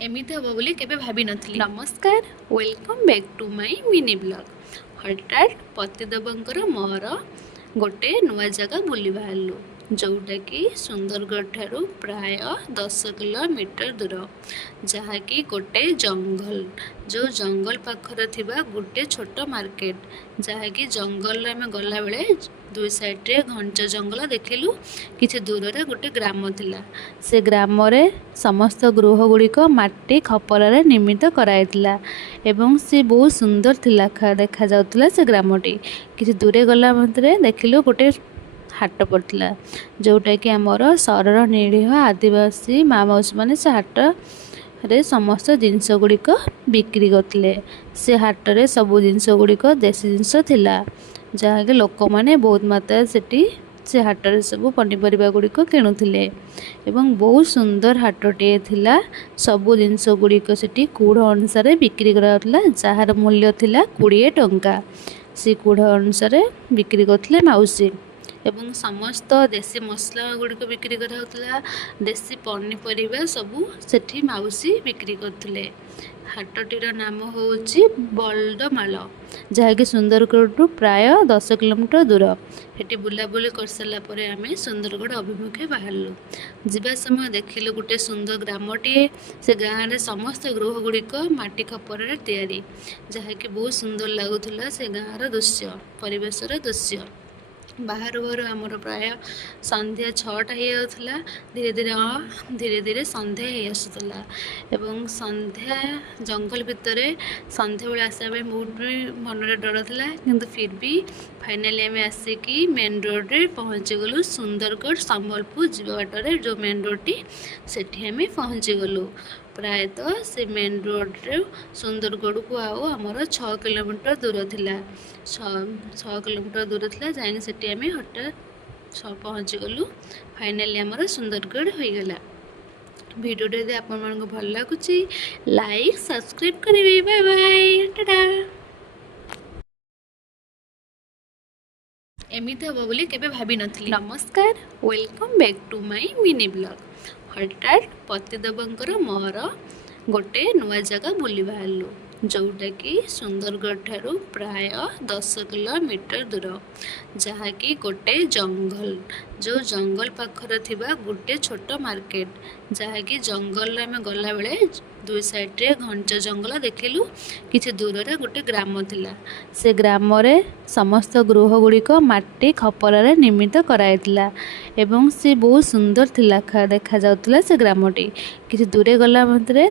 एमती हम बोली केबे भाभी नथली। नमस्कार, welcome back to my mini blog. हठात पतिदेवंकर मोहर गोटे नुआ जगह बुली बाहरलु, जोटा कि सुंदरगढ़ ठारू प्राय 10 किलोमीटर दूर, जहाँकि गोटे जंगल, जो जंगल पाखर थिबा गोटे छोट मार्केट, जहाँकि जंगल आम गला बेले दुई साइड्रे घंच जंगल देखिलु। किछि दूर रे गोटे ग्राम थिला। से ग्राम रे समस्त गृह गुड़िक माटी खपर निर्मित कराइतिला एवं से बहुत सुंदर थिला देखा जाउतिला। से ग्रामटी किछि दूरे गला मते देखिलु गोटे हाट पड़ता, जोटा कि आमर सरल निरीह आदिवासी माँ मौसी मैंने से हाट रे समस्त जिनस गुड़िक बिक्री करते। से हाट रे सबु जिनस गुड़िक देसी जिनस थिला, जहाँकि लोक मैंने बहुत मात्रा से हाट रे सब पनीपरिया गुड़िक किणुथिले एवं बहुत सुंदर हाटटे थिला। सबु जिनस गुड़िक सेठी कूढ़ अनुसार बिक्री कराउतला, जार मूल्य थिला 20 टंका। से कूढ़ अनुसार बिक्री करथिले माउसी एवं समस्त देसी मसला गुड़िक बिक्री कराउतला। देसी पनीपरिया सबू सेठी माउसी बिक्री करथिले। हाटटीर नाम होउची बल्डमाल, जहाँकि सुंदरगढ़ प्राय 10 किलोमीटर दूर। हेटी बुलाबुली कर सारा पर आम सुंदरगढ़ अभिमुखे बाहरलु। जीवा समय देखिलु गोटे सुंदर ग्रामटे। से गाँव में समस्त गृह गुड़िक माटी खपर तैयारी, जहाँकि बहुत सुंदर लगुला। से गाँवर दृश्य परिवेशर दृश्य बाहर बाहर आमर प्राय संध्या 6टा हो धीरे धीरे संध्या हो आसूला। एवं संध्या जंगल भितर संध्या बेले आसापी बहुत भी मन डर था, किंतु फिर भी फाइनाली आम आसिकी मेन रोड रे पहुँची गलु। सुंदरगढ़ संबलपुर जीवा बाटर जो मेन रोड सेठी आम पहुँची गलु। प्रायतः से मेन रोड रे सुंदरगढ़ को आओ आमर 6 किलोमीटर दूर थिला। 6 किलोमीटर दूर थिला, जाई सेठी आम हठात पहुँची गलु। फाइनाली आमर सुंदरगढ़ हो गला। वीडियो यदि आपको भल लगुच लाइक सब्सक्राइब करेंगे। Bye bye, ta ta. एमती हम बोली केबे भाभी नथली। नमस्कार, welcome back to my mini blog. हठात पतिदेवंकर मोहर गोटे नुआ जगह बुली बाहरलु, जोटा कि सुंदरगढ़ ठारू प्राय 10 किलोमीटर दूर, जहाँकि गोटे जंगल, जो जंगल पाखर थिबा गोटे छोट मार्केट, जहाँकि जंगल आम गला बेले दुई साइड्रे घंच जंगल देखिलु। किछि दूर रे गोटे ग्राम थिला। से ग्राम रे समस्त गृह गुड़िक माटी खपर निर्मित कराइतिला एवं से बहुत सुंदर थिला देखा जाउतिला। से ग्रामटी किछि दूरे गला मते